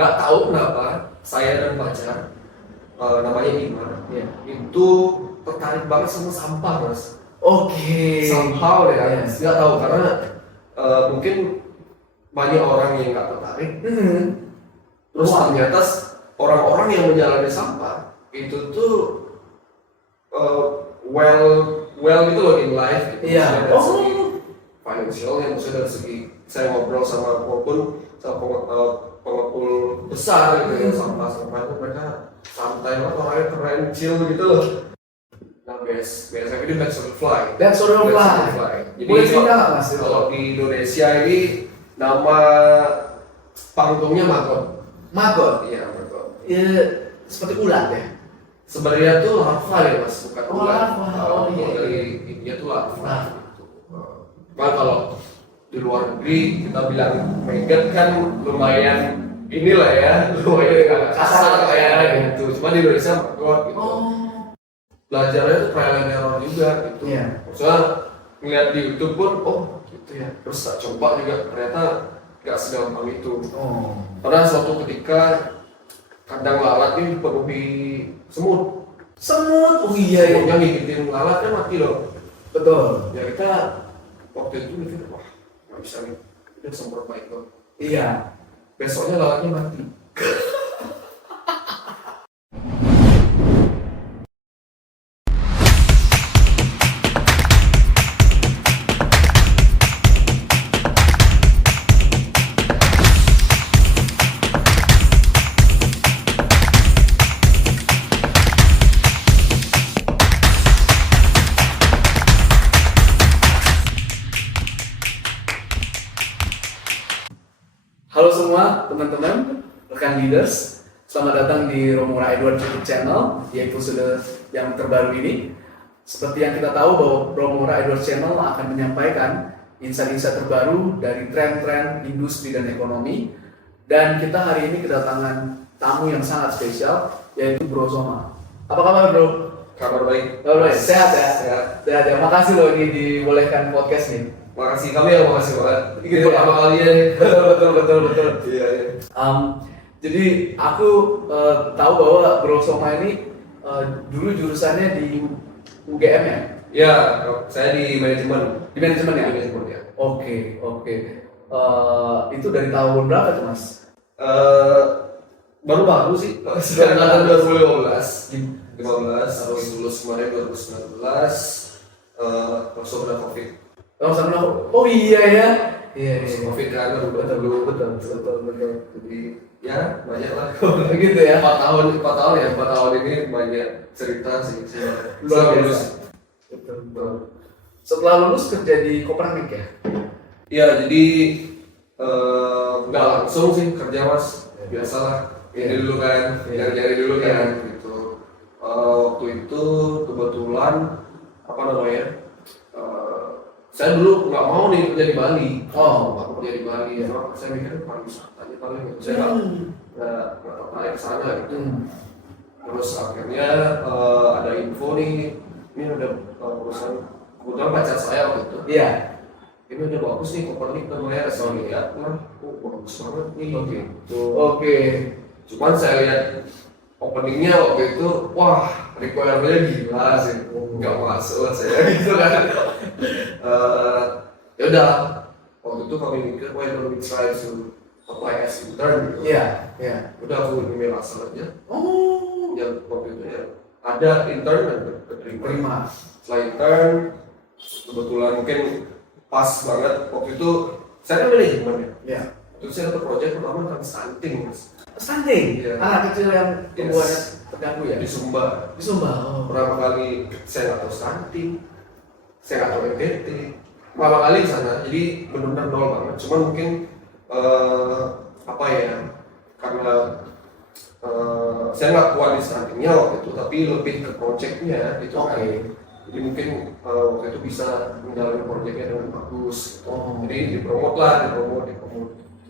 nggak tahu kenapa saya dan pacar namanya Ima itu tertarik banget sama sampah mas. Oke. Somehow ya, nggak tahu karena mungkin banyak orang yang nggak tertarik. Terus ternyata orang-orang yang menjalani sampah itu tuh well itu loh in life. Gitu. Iya. Dari segi financial yang maksudnya dari segi saya ngobrol sama maupun sama pengepul besar gitu ya sampah itu mereka santai banget orangnya keren chill gitu loh. Nah biasanya ini That's sort of fly. Jadi Boleh cerita nggak mas? kalau di Indonesia ini nama panggungnya Magot. Magot. Iya Magot. Ya, seperti ulat ya. Sebenarnya tuh larva ya mas, bukan ulat. Oh iya. Dari India tuh larva. Nah kalau di luar negeri kita bilang maggot kan lumayan inilah ya, lumayan kasar kayak gitu. Cuma di Indonesia Magot gitu. Belajarnya tuh trial and error juga gitu. Maksudnya ngeliat di YouTube pun, oh gitu ya. Terus tak coba juga ternyata nggak segampang itu. Karena suatu ketika kandang lalat ini dipenuhi semut. Oh iya. Semutnya ngigitin lalat kan mati loh. Betul. Ya kita waktu itu mikir, wah nggak bisa nih, udah semprot baik loh. Iya. Besoknya lalatnya mati. Halo semua teman-teman, rekan leaders, selamat datang di Romora Edward YouTube Channel di episode yang terbaru ini. Seperti yang kita tahu bahwa Romora Edward Channel akan menyampaikan insight-insight terbaru dari tren-tren industri dan ekonomi. Dan kita hari ini kedatangan tamu yang sangat spesial, yaitu Bro Soma. Apa kabar Bro? Kabar baik. Kabar baik, sehat ya? Sehat ya. Makasih loh ini dibolehkan podcast nih. Makasih, kami yang makasih banget. Ini pertama kali ya. Betul. Iya. Jadi aku tahu bahwa Bro Soma ini dulu jurusannya di UGM ya? Ya, saya di manajemen. Di manajemen ya? Di manajemen ya. Oke. Itu dari tahun berapa tuh mas? Baru sih. Dari tahun 2015. Terus lulus kemarin 2019. Masuk udah COVID. Oh iya ya. Iya. COVID kan Betul. Jadi ya banyak lah. Gitu ya. 4 tahun ini banyak cerita sih. Luar biasa. Betul. Setelah lulus kerja di Kopernik ya? Iya, jadi nggak langsung sih kerja mas. Biasalah. Ini dulu kan, nyari dulu kan gitu. Waktu itu kebetulan saya dulu nggak mau nih kerja di Bali. Aku kerja di Bali ya. Saya mikirnya pariwisata aja paling gitu. Saya nggak tertarik ke sana gitu. Terus akhirnya ada info nih, ini ada perusahaan kebetulan pacar saya waktu itu. Iya. Ini udah bagus nih Kopernik namanya. Saya lihat lah, bagus banget nih. Gitu. Oke. Cuman saya lihat openingnya waktu itu, wah requirement-nya gila sih, nggak masuk lah saya gitu kan. Ya udah, waktu itu kami mikir, why don't we try to apply as intern gitu. Iya. Udah aku email asal aja. Ya waktu itu ya ada intern dan keterima. Setelah intern, kebetulan mungkin pas banget waktu itu saya kan manajemen ya. Iya. Terus saya dapat proyek pertama tentang stunting mas. Stunting? Iya. Anak kecil yang tumbuhannya terganggu ya? Di Sumba. Pertama kali saya nggak tahu stunting, saya nggak tahu NTT. Pertama kali di sana, jadi benar-benar nol banget. Cuma mungkin karena saya nggak kuat di stuntingnya waktu itu, tapi lebih ke projectnya itu kan. Jadi mungkin waktu itu bisa menjalani projectnya dengan bagus. Jadi dipromot.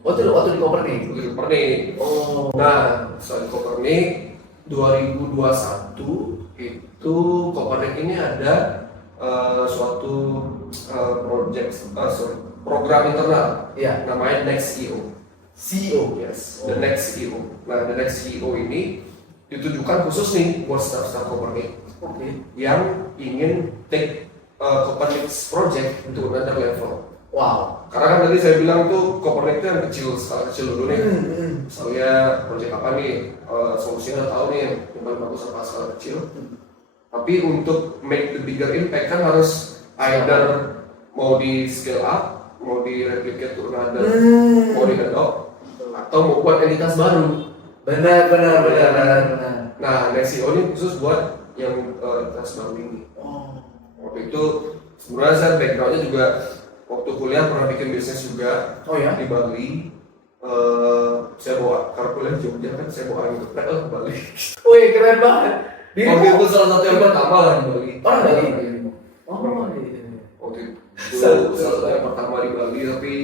Waktu di Kopernik? Waktu di Kopernik. Nah, setelah di Kopernik 2021 itu Kopernik ini ada program internal, namanya Next CEO. CEO. Yes, the next CEO. Nah, the next CEO ini ditujukan khusus nih buat staff-staff Copernic Oke. yang ingin take Copernic's project to another level. Wow. Karena kan tadi saya bilang tuh Copernic itu yang kecil, skala kecil dulu nih. Misalnya project apa nih, solusinya tahu nih yang paling bagus apa skala kecil. Tapi untuk make the bigger impact kan harus either mau di scale up, mau di replicate to another, mau di adopt, atau mau buat entitas baru. Benar. Nah, NextCO ini khusus buat yang entitas baru ini. Oh. Waktu itu sebenarnya saya backgroundnya juga waktu kuliah pernah bikin bisnis juga Oh ya? di Bali. Saya bawa karena kuliah di Jogja kan, saya bawa angin geprek lah ke Bali. Wih, keren banget. Waktu itu salah satu yang pertama lah di Bali. Orang Bali? Oh, iya. waktu itu salah satu yang pertama di Bali, tapi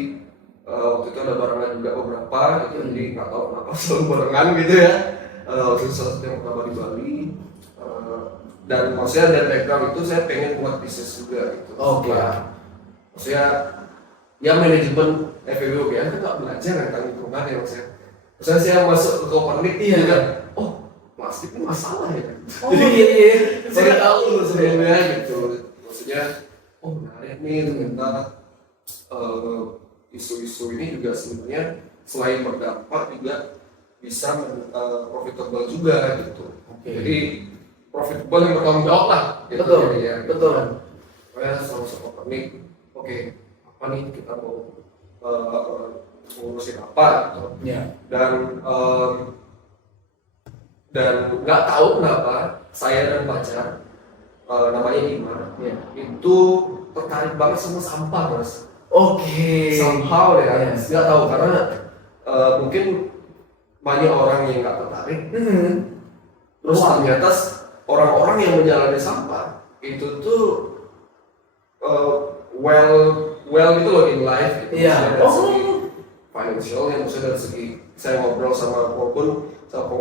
waktu itu ada barengan juga beberapa gitu, jadi nggak tahu kenapa selalu barengan gitu ya. Waktu itu salah satu yang pertama di Bali. Dan maksudnya dari background itu saya pengen buat bisnis juga gitu. Oke. Maksudnya ya manajemen FEB UGM kan nggak belajar tentang lingkungan ya maksudnya. Maksudnya saya masuk ke Copernic juga, oh plastik itu masalah ya. Oh iya. Saya tahu sebelumnya gitu. Maksudnya, oh menarik nih ternyata isu-isu ini juga sebenarnya selain berdampak juga bisa profitable juga gitu. Jadi profitable yang bertanggung jawab lah. Gitu. Betul. Ya, Betul. Saya sama Copernic, oke, apa nih kita mau ngurusin apa gitu. Iya. Dan nggak tahu kenapa saya dan pacar namanya Ima itu tertarik banget sama sampah mas. Oke. Somehow ya, Yes. nggak tahu karena mungkin banyak orang yang nggak tertarik. Terus ternyata orang-orang yang menjalani sampah itu tuh well gitu loh in life. Gitu. Iya. Dari segi financial, yang maksudnya dari segi saya ngobrol sama maupun sama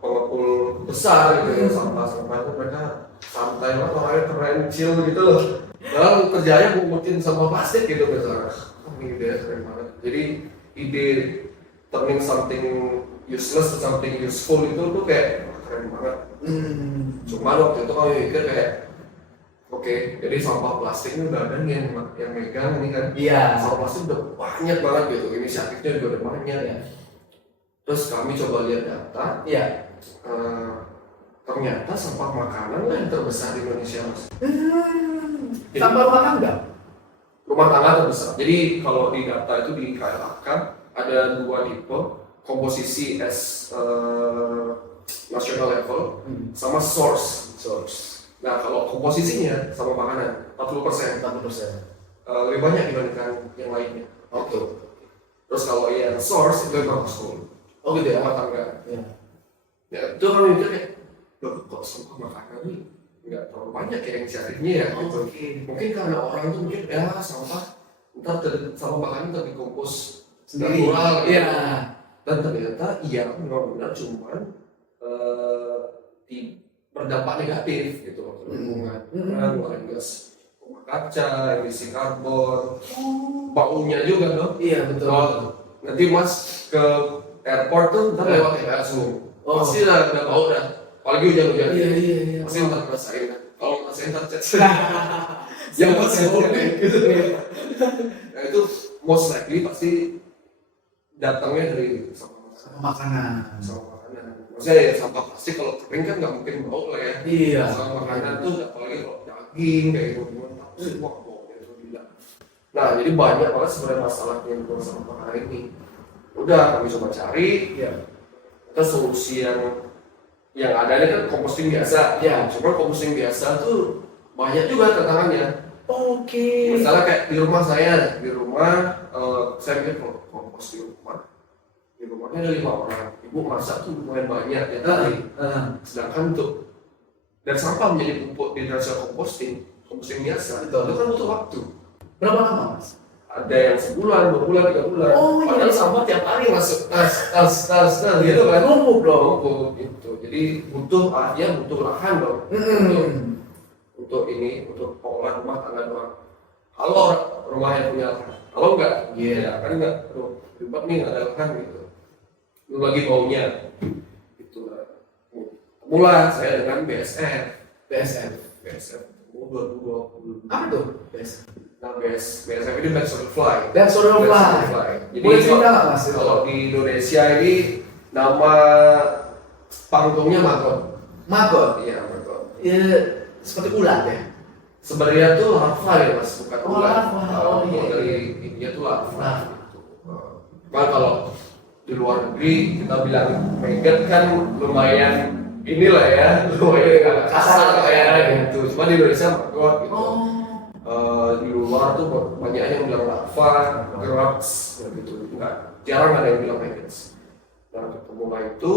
pengepul besar gitu ya, sampah itu mereka santai banget, orangnya keren, chill gitu loh. Dalam kerjanya ngumpetin sampah plastik gitu misalnya. Ini ide keren banget. Jadi ide turning something useless to something useful itu tuh kayak keren banget. Cuman waktu itu kami mikir kayak oke, jadi sampah plastik ini udah ada nih yang megang ini kan. Iya. Sampah plastik udah banyak banget gitu, inisiatifnya juga udah banyak ya. Terus kami coba lihat data, ternyata sampah makanan lah yang terbesar di Indonesia mas. Sampah rumah tangga? Rumah tangga terbesar. Jadi kalau di data itu di KLHK ada 2 tipe, komposisi as national level sama source. Nah kalau komposisinya sama makanan 40%. Lebih banyak dibandingkan yang lainnya. Oke. Terus kalau yang source itu yang household. Oh gitu ya? Rumah tangga. Iya. Ya itu kami mikir kayak, loh kok sampah makanan nih nggak terlalu banyak ya yang carinya ya gitu. Mungkin karena orang tuh mikir ya sampah ntar sampah makanan terdekompos Sendiri. natural. Iya. Dan ternyata iya benar-benar cuman berdampak negatif gitu untuk lingkungan. Ngeluarin gas rumah kaca, emisi karbon, baunya juga dong. Iya betul. Kalau nanti mas ke airport tuh ntar lewat TPS semua. Pasti lah udah bau dah. Apalagi hujan-hujan. Iya. Pasti ntar ngerasain kan. Kalau ngerasain ntar chat. Yang pasti boleh gitu. Nah itu most likely pasti datangnya dari sampah Makanan. makanan. Maksudnya ya sampah plastik kalau kering kan nggak mungkin bau lah ya. Iya. Sampah makanan tuh apalagi kalau daging kayak gitu gimana semua bau itu gila. Nah jadi banyak banget sebenarnya masalah yang berhubungan sama makanan ini. Udah kami coba cari. Iya. Kita solusi yang ada ini kan composting biasa. Ya. Cuma composting biasa tuh banyak juga tantangannya. Oke. Misalnya kayak di rumah saya saya mikir kalau kompos di rumahnya ada 5 orang, ibu masak tuh lumayan banyak ya tadi. Sedangkan untuk dan sampah menjadi pupuk di hasil composting biasa, Betul. itu kan butuh waktu. Berapa lama mas? Ada yang sebulan, 2 bulan, 3 bulan. Oh, iya. Padahal sampah tiap hari masuk tas gitu kan. Numpuk dong. Numpuk gitu. Jadi butuh lahan dong. Untuk pengolahan rumah tangga doang. Kalau rumah yang punya lahan, kalau enggak, Iya. ya kan enggak. Aduh, ribet nih nggak ada kan gitu. Lu lagi maunya gitu lah. Mulai saya dengan BSF 2020. Apa tuh? BSF. Nah, BSF ini Best on the Fly. That's sort of fly. Jadi Boleh cerita nggak Mas? kalau di Indonesia ini nama panggungnya Magot. Magot. Iya, Magot. Ya, seperti ulat ya. Sebenarnya tuh larva ya Mas, bukan Oh, ulat. larva. Kalau Oh, iya. dari India tuh larva. Larva. Gitu. Kan kalau di luar negeri kita bilang maggot kan lumayan inilah ya, lumayan kasar kayak gitu. Cuma di Indonesia Magot gitu. Di luar tuh banyak yang bilang larva, grubs, gitu. Enggak, jarang ada yang bilang maggots. Nah, mulai itu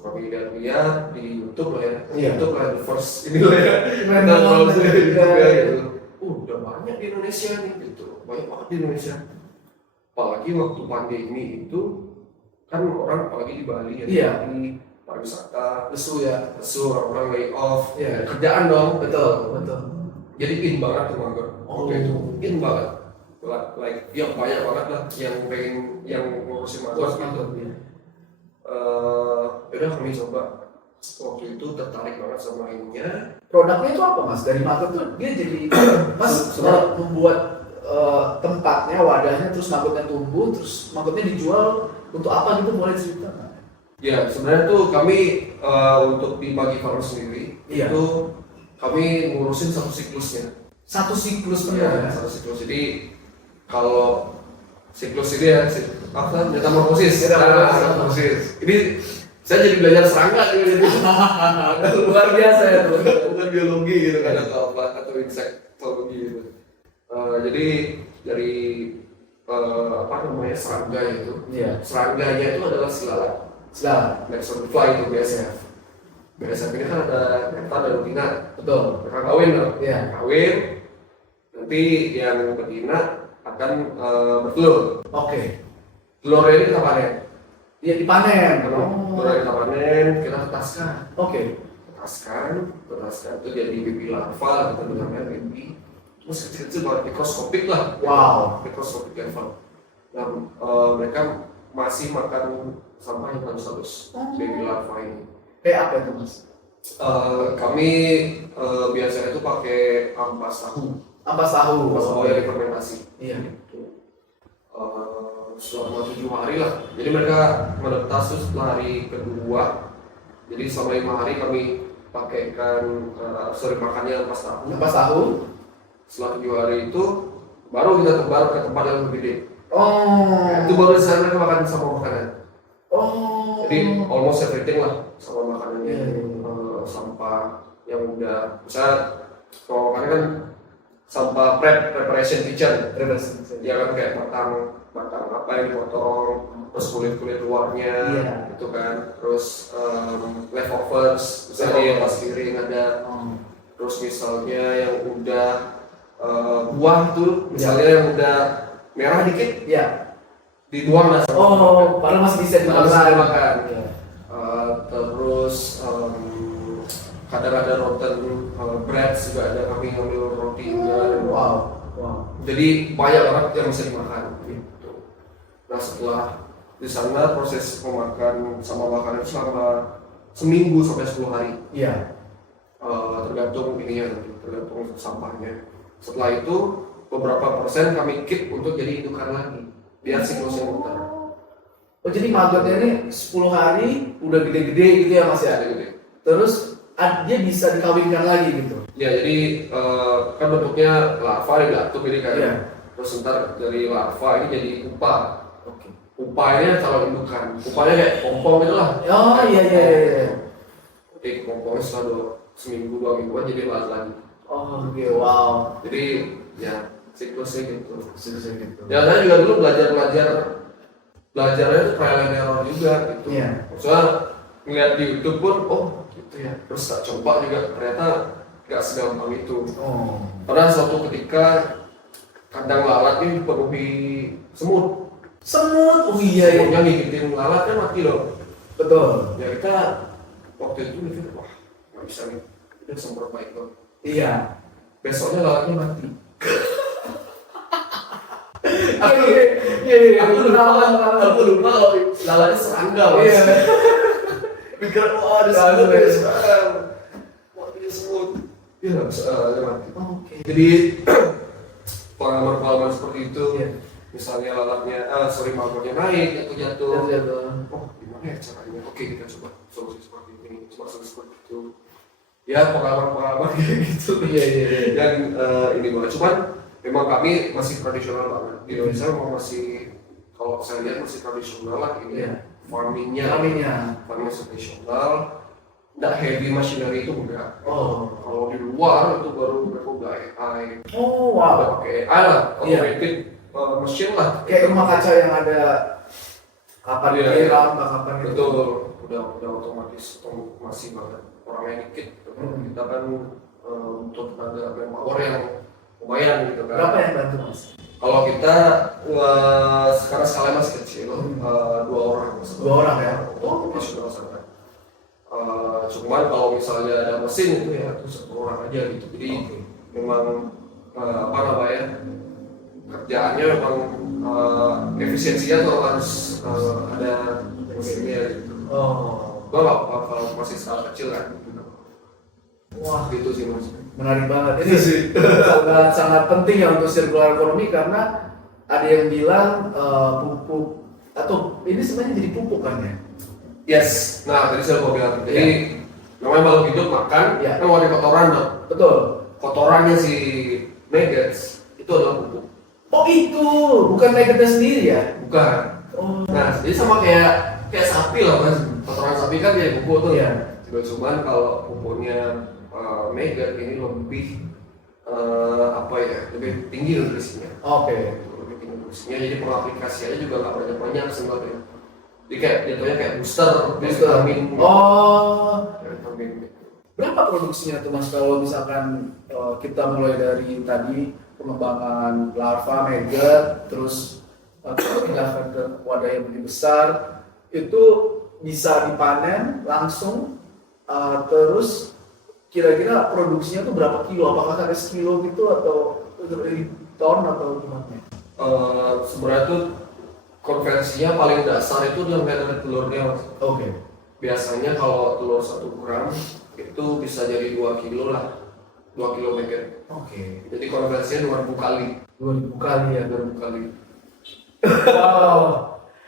kami lihat di YouTube lah ya. Iya. YouTube lah the first ini lah ya. Keren Kita banget. browsing di YouTube ya Iya. gitu. Udah banyak di Indonesia nih gitu. Banyak banget di Indonesia. Apalagi waktu pandemi itu kan orang apalagi di Bali ya. Iya. Di pariwisata, Lesu ya. lesu orang lay off, Iya. kerjaan dong. Betul. Jadi in banget tuh Magot. Oh. Oke itu in banget. Like ya banyak banget lah yang pengen yang ngurusin Magot gitu. Iya. Udah kami coba waktu itu tertarik banget sama ininya. Produknya itu apa Mas? Dari Magot tuh dia jadi Mas membuat tempatnya, wadahnya, terus magotnya tumbuh, terus magotnya dijual untuk apa gitu, boleh cerita nggak? Ya sebenarnya tuh kami untuk di Bagi Farm sendiri Iya. itu kami ngurusin satu siklusnya. Satu siklus Ya, benar ya? satu siklus. Jadi kalau siklus ini ya metamorfosis. Metamorfosis. Ini saya jadi belajar serangga gitu jadi. Luar biasa ya tuh. Bukan biologi gitu kan atau apa atau insektologi gitu. Jadi dari apa namanya serangga itu. Iya. Serangganya itu adalah silalat. Sudah. Next on the fly itu BSF. BSF ini kan ada beta dan betina. Betul. Mereka kawin dong. Iya. Kawin. Nanti yang betina akan bertelur. Oke. Telurnya ini kita panen. Iya dipanen. Telurnya kita panen, kita tetaskan. Oke. Tetaskan itu jadi baby larva, kita bilangnya baby. Terus kecil-kecil banget, mikroskopik lah. Wow. Mikroskopik level. Nah, mereka masih makan sampah yang halus-halus, baby larva ini. Kayak apa itu Mas? Kami biasanya itu pakai ampas tahu. Ampas tahu. Ampas tahu yang difermentasi. Iya. Selama 7 hari lah. Jadi mereka menetas tuh setelah hari kedua. Jadi selama 5 hari kami pakaikan sering makannya ampas tahu. Ampas tahu. Setelah 7 hari itu baru kita tebar ke tempat yang lebih gede. Oh. Itu baru di sana mereka makan sama makanan. Oh. Jadi almost everything lah sama makanannya. Iya. Sampah yang udah, misalnya kalau makanan kan sampah preparation kitchen. Ya kan kayak batang apa yang dipotong, terus kulit luarnya, Iya. itu kan, terus leftovers, misalnya yang pas piring ada, terus misalnya yang udah buah tuh, misalnya yang udah merah dikit, Iya. dibuang lah. Oh, padahal masih bisa dimakan. Masih bisa dimakan. Iya. Terus kadang ada rotten bread juga ada, kami ngambil rotinya. Wow. Jadi banyak banget yang bisa dimakan gitu. Nah setelah di sana proses memakan sama makanan itu selama seminggu sampai 10 hari. Iya. Tergantung ininya nanti, tergantung sampahnya. Setelah itu beberapa persen kami keep untuk jadi indukan lagi biar siklusnya muter. Oh jadi magotnya ini 10 hari udah gede-gede gitu ya Mas ya? Gede. Terus dia bisa dikawinkan lagi gitu? Ya jadi kan bentuknya larva di datuk ini kan. Iya. Terus ntar dari larva ini jadi pupa. Oke. Pupanya calon indukan. Pupanya kayak pompong gitu lah. Oh iya. Jadi pompongnya setelah seminggu 2 mingguan jadi lalat lagi. Oh oke, wow. Jadi ya siklusnya gitu. Siklusnya gitu. Ya saya juga dulu belajarnya itu trial and error juga gitu. Iya. Maksudnya ngeliat di YouTube pun, oh gitu ya. Terus tak coba juga ternyata nggak segampang itu. Oh. Pada suatu ketika kandang lalat ini dipenuhi semut. Semut, oh iya ya. Semutnya ngigitin lalat kan mati loh. Betul. Ya kita waktu itu mikir, wah nggak bisa nih, kita semprot baik loh. Iya. Besoknya lalatnya mati. Iya. Aku lupa kalau lalanya serangga mas. Iya. Pikir wah ada semut ya sekarang. Wah ada semut. Ya nggak bisa mati. Oke. Jadi pengalaman seperti itu. Iya. Misalnya lalatnya, malamnya naik atau jatuh. Oh gimana ya caranya? Oke kita coba solusi seperti ini, coba solusi seperti itu. Ya pengalaman kayak gitu. Iya. Yang ini banget. Cuman memang kami masih tradisional banget. Di Indonesia memang masih, kalau saya lihat masih tradisional lah ini. Iya. Farmingnya tradisional. Nggak heavy machinery itu enggak. Oh. Kalau di luar itu baru mereka udah AI. Oh wow. Udah pakai AI lah, Iya. automated mesin lah. Kayak rumah kaca yang ada kapan Iya. diraam, kapan itu. Betul, udah otomatis masih banget orangnya dikit. Kita kan untuk tenaga manpower yang lumayan gitu kan. Berapa yang bantu mas? Kalau kita sekarang skalanya masih kecil, 2 orang. Dua orang ya? Oh, masih sangat. Cuman kalau misalnya ada mesin itu ya itu 1 orang aja gitu. Jadi memang apa namanya kerjaannya memang efisiensinya tuh harus ada mesinnya gitu. Oh. Gua nggak kalau masih skala kecil kan. Wah, Gitu sih mas. menarik banget. Ini sangat penting ya untuk circular economy karena ada yang bilang pupuk atau ini sebenarnya jadi pupuk kan ya? Yes. Nah tadi saya mau bilang. Jadi namanya makhluk hidup makan, Iya. kan warna kotoran dong. Betul. Kotorannya si maggots itu adalah pupuk. Oh itu, bukan maggot sendiri ya? Bukan. Oh. Nah jadi sama kayak sapi lah mas. Kotoran sapi kan jadi pupuk tuh. Iya. Cuman kalau pupuknya maggot ini lebih apa ya? Lebih tinggi nutrisinya. Oke. Lebih tinggi nutrisinya. Jadi pengaplikasiannya juga nggak banyak sebenarnya. Jadi kayak jatuhnya kayak booster. Vitamin. Oh. Vitamin. Berapa produksinya tuh mas kalau misalkan kita mulai dari tadi pengembangan larva, maggot, terus pindahkan ke wadah yang lebih besar, itu bisa dipanen langsung, terus kira-kira produksinya tuh berapa kilo? Apakah ada sekilo gitu atau dari ton atau gimana? Sebenarnya tuh konversinya paling dasar itu udah dari telurnya mas. Oke. Biasanya kalau telur 1 gram itu bisa jadi 2 kilo lah, 2 kilo maggot. Oke. Jadi konversinya 2000 kali. 2000 kali ya. 2000 kali. Wow.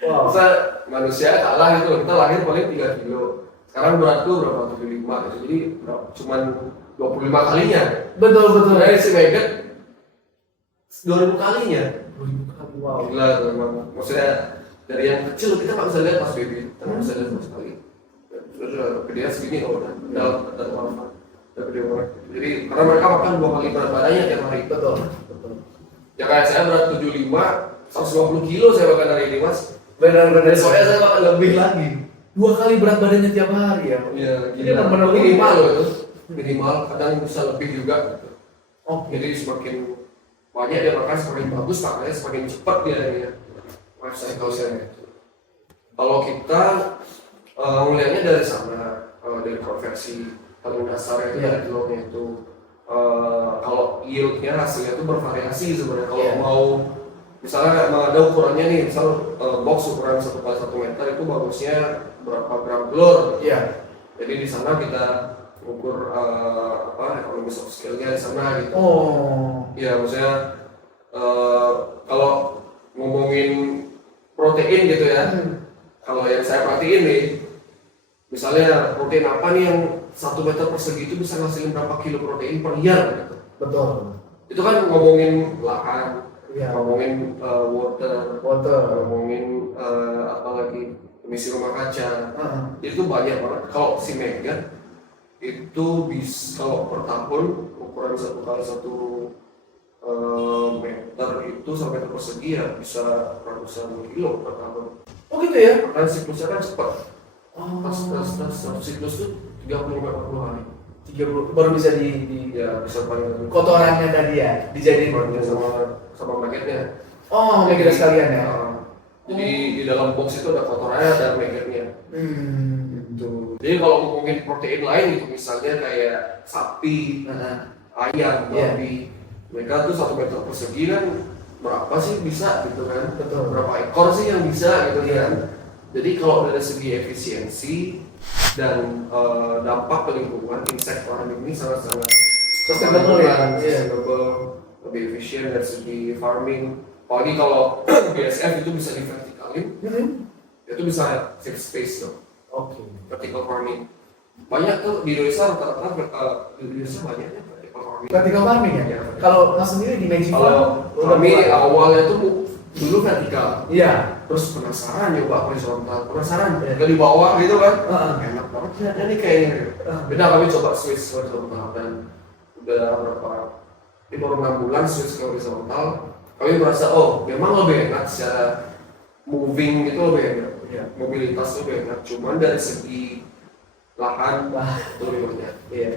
Wow. Masa manusia kalah gitu, kita lahir paling 3 kilo. Sekarang beratku berapa? 75 gitu. Jadi cuman 25 kalinya. Betul. Sebenarnya si maggot 2000 kalinya. 2000 kali. Wow. Gila tuh emang. Maksudnya dari yang kecil kita nggak bisa lihat pas baby, kita nggak bisa lihat sama sekali. Sudah gede segini udah dalam manfaat. Udah gede banget. Jadi karena mereka makan 2 kali berat badannya tiap hari. Betul. Ya kayak saya berat 75, 120 kilo saya makan hari ini mas. Benar. Soalnya saya makan lebih lagi. 2 kali berat badannya tiap hari ya. Iya, Ini benar-benar minimal loh itu. Minimal, kadang bisa lebih juga gitu. Oh, Jadi semakin banyak dia makan semakin bagus, makanya semakin cepat dia ya. Life cycle-nya. Kalau kita melihatnya dari sana, dari konversi paling dasar itu dari telurnya itu. Kalau yield-nya hasilnya itu bervariasi sebenarnya. Kalau mau misalnya kayak ada ukurannya nih, misal box ukuran 1x1 meter itu bagusnya berapa gram telur. iya. Jadi di sana kita ukur economies of scale-nya di sana gitu. Oh. Ya maksudnya kalau ngomongin protein gitu ya, kalau yang saya perhatiin nih, misalnya protein apa nih yang 1 meter persegi itu bisa ngasilin berapa kilo protein per year gitu. Betul. Itu kan ngomongin lahan, Iya. ngomongin water, Water. ngomongin apa lagi emisi rumah kaca. Itu banyak banget. Kalau si maggot itu bisa kalau per tahun ukuran 1x1 meter itu sampai meter persegi ya bisa ratusan kilo per tahun. Oh gitu ya? Kan siklusnya kan cepat. Oh. Satu siklus tuh 30-40 hari. 30 baru bisa di Ya bisa paling kotorannya tadi ya dijadiin sama magnetnya. Oh, kita sekalian ya. Jadi di dalam box itu ada kotorannya, ada magnetnya. Gitu. Jadi kalau ngomongin protein lain gitu, misalnya kayak sapi, ayam, babi, mereka tuh 1 meter persegi kan berapa sih bisa gitu kan, Betul. berapa ekor sih yang bisa gitu kan. Jadi kalau dari segi efisiensi dan dampak ke lingkungan, insect farming ini sangat-sangat Sustainable ya? sustainable, lebih efisien dari segi farming. Apalagi kalau BSF itu bisa divertikalin, itu bisa save space dong. Oke. Vertical farming banyak tuh di Indonesia, rata-rata di Indonesia banyaknya vertical farming. Vertical farming ya? Iya. Kalau Mas sendiri di Magic Kalau Farm, kami awalnya tuh dulu vertikal, iya. terus penasaran nyoba horizontal, penasaran Iya. ke di bawah gitu kan, Heeh. enak banget ternyata nih kayaknya. Beda, kami coba switch horizontal dan udah berapa, ini baru 6 bulan switch ke horizontal. Kami merasa oh memang lebih enak secara moving itu lebih enak, Iya. mobilitas lebih enak. Cuman dari segi lahan itu lebih banyak. Iya.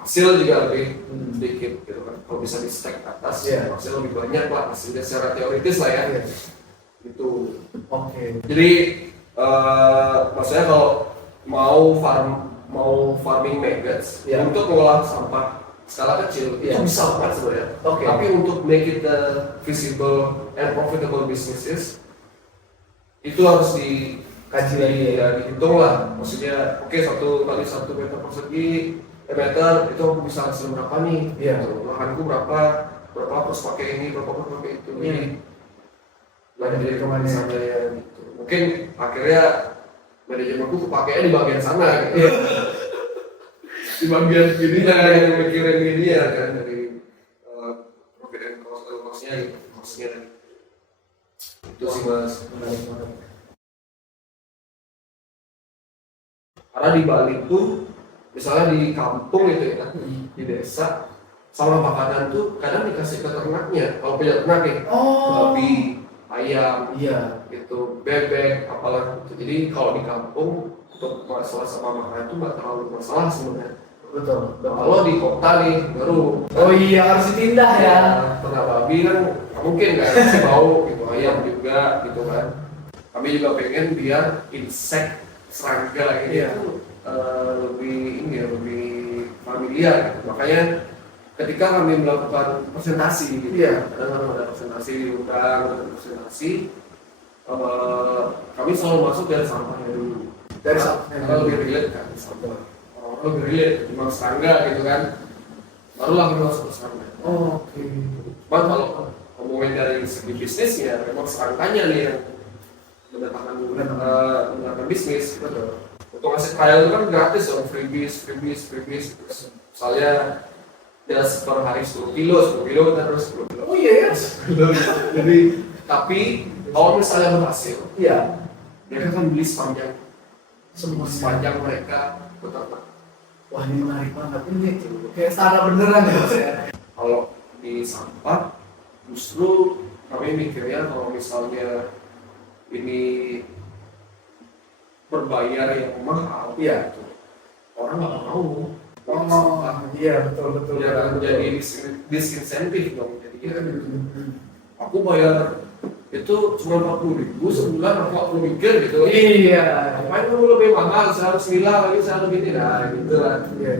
Hasil juga lebih sedikit gitu kan. Kalau bisa di stack atas, Iya. hasil lebih banyak lah hasilnya secara teoritis lah ya. Iya. Itu. Oke. Jadi maksudnya kalau mau farming maggots Iya. untuk mengolah sampah skala kecil Iya. itu bisa banget sebenarnya. Oke. Tapi untuk make it the visible and profitable businesses itu harus Kaji lagi ya. dihitung lah. Maksudnya oke, 1 meter persegi meter itu aku bisa hasil berapa nih? Iya. Gitu. Lahanku berapa terus pakai ini, berapa terus pakai itu. Iya. Ini Banyak jadi hitungannya. sana ya gitu. Mungkin akhirnya manajemenku kepakainya di bagian sana gitu. Iya. Di bagian ininya yang mikirin ini ya kan, dari profit and cost-nya gitu, cost-nya. Itu sih Mas. Menarik banget. Karena di Bali tuh misalnya di kampung gitu ya, di desa sama makanan tuh kadang dikasih ke ternaknya. Kalau punya ternak nih, Oh. babi, ayam, Iya. gitu, bebek, apalah gitu. Jadi kalau di kampung untuk masalah sama makanan itu nggak terlalu masalah sebenarnya. Betul. Kalau di kota nih baru. Oh iya, harus dipindah ya. Ternak babi kan nggak mungkin kan, masih bau gitu, ayam juga gitu kan. Kami juga pengen biar insect serangga ini Iya. tuh lebih ini ya, lebih familiar gitu. Makanya ketika kami melakukan presentasi gitu, Iya. kadang ada presentasi diundang, ada presentasi, kami selalu masuk dari sampahnya dulu. Dari Karena- sampahnya karena dulu. lebih relate kan sampah. Orang lebih relate cuma serangga gitu kan. Barulah kami masuk ke serangga. Oke. Cuman kalau ngomongin dari segi bisnisnya, memang serangkanya nih yang mendatangkan bisnis. Betul. Untuk ngasih trial itu kan gratis dong, freebies. Terus misalnya dia per hari 10 kilo kita terus 10 kilo. Oh iya ya. Jadi, tapi kalau misalnya berhasil, Iya. mereka kan beli sepanjang mereka beternak. Wah, ini menarik banget. Ini kayak startup beneran ya, Mas ya. Kalau di sampah, justru kami mikirnya kalau misalnya ini berbayar yang mahal, Iya. orang nggak mau. Oh, iya betul. Ya kan, jadi disinsentif dong. Jadi ya, aku bayar itu cuma 40.000 sebulan, aku nggak perlu mikir gitu. Iya. Ngapain kamu lebih mahal, saya harus nilai lagi, saya harus gini, nah gitu kan. Iya.